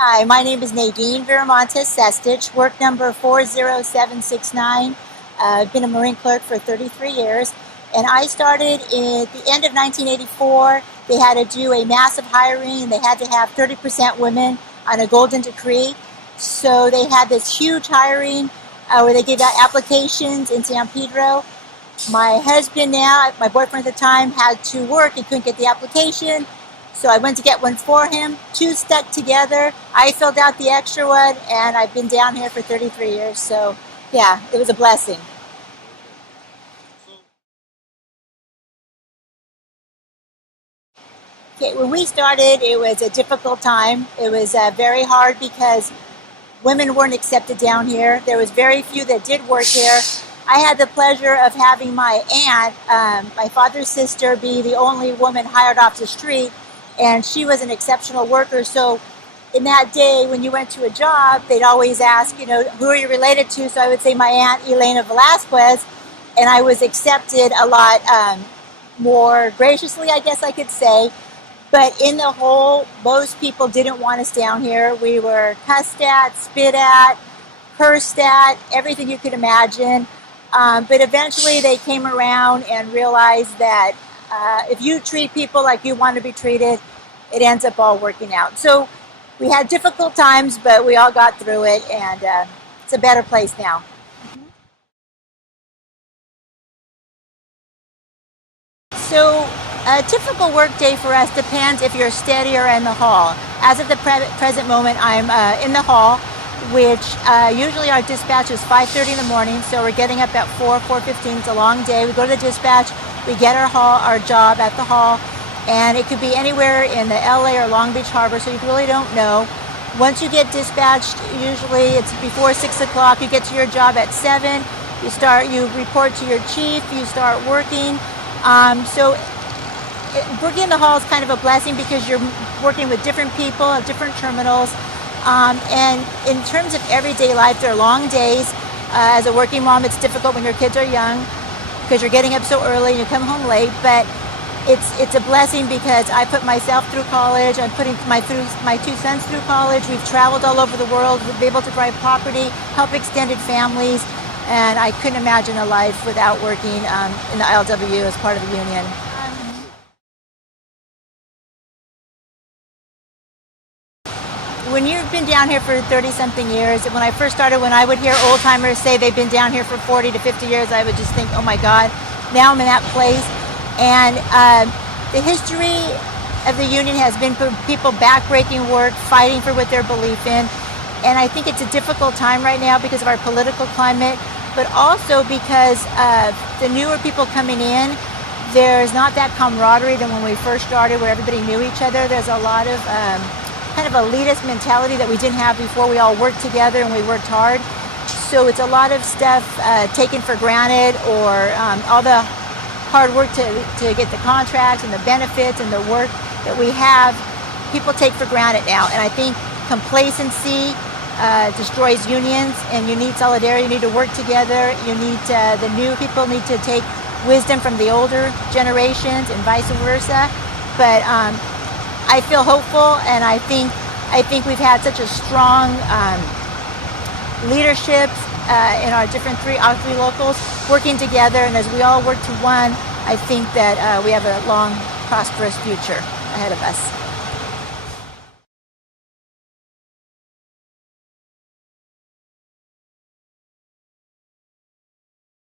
Hi, my name is Nadine Sestich, work number 40769. I've been a Marine clerk for 33 years, and I started at the end of 1984. They had to do a massive hiring, and they had to have 30% women on a golden decree. So they had this huge hiring where they gave out applications in San Pedro. My husband now, my boyfriend at the time, had to work and couldn't get the application. So I went to get one for him. Two stuck together. I filled out the extra one, and I've been down here for 33 years. So, yeah, it was a blessing. Okay, when we started, it was a difficult time. It was very hard because women weren't accepted down here. There was very few that did work here. I had the pleasure of having my aunt, my father's sister, be the only woman hired off the street, and she was an exceptional worker. So in that day, when you went to a job, they'd always ask, who are you related to? So I would say my aunt, Elena Velasquez, and I was accepted a lot more graciously, I guess I could say. But in the whole, most people didn't want us down here. We were cussed at, spit at, cursed at, everything you could imagine. But eventually they came around and realized that if you treat people like you want to be treated, it ends up all working out. So we had difficult times, but we all got through it, and it's a better place now. So a typical work day for us depends if you're steady or in the hall. As of the present moment, I'm in the hall, which usually our dispatch is 5:30 in the morning, so we're getting up at 4:15. It's a long day. We go to the dispatch, we get our job at the hall, and it could be anywhere in the LA or Long Beach Harbor, so you really don't know. Once you get dispatched, usually it's before 6 o'clock, you get to your job at 7, you report to your chief, you start working. Working in the hall is kind of a blessing because you're working with different people at different terminals. And in terms of everyday life, there are long days. As a working mom, it's difficult when your kids are young because you're getting up so early and you come home late. But it's a blessing because I put myself through college. I'm putting my two sons through college. We've traveled all over the world. We've been able to buy property, help extended families. And I couldn't imagine a life without working in the ILWU as part of the union. When you've been down here for 30-something years, when I first started, when I would hear old-timers say they've been down here for 40 to 50 years, I would just think, oh my God, now I'm in that place. And the history of the union has been for people backbreaking work, fighting for what they believe in. And I think it's a difficult time right now because of our political climate, but also because of the newer people coming in. There's not that camaraderie than when we first started where everybody knew each other. There's a lot of kind of elitist mentality that we didn't have before. We all worked together and we worked hard. So it's a lot of stuff taken for granted, or all the hard work to get the contracts and the benefits and the work that we have, people take for granted now. And I think complacency destroys unions, and you need solidarity. You need to work together. You need the new people need to take wisdom from the older generations and vice versa. But I feel hopeful, and I think we've had such a strong leadership in our all three locals working together, and as we all work to one, I think that we have a long, prosperous future ahead of us.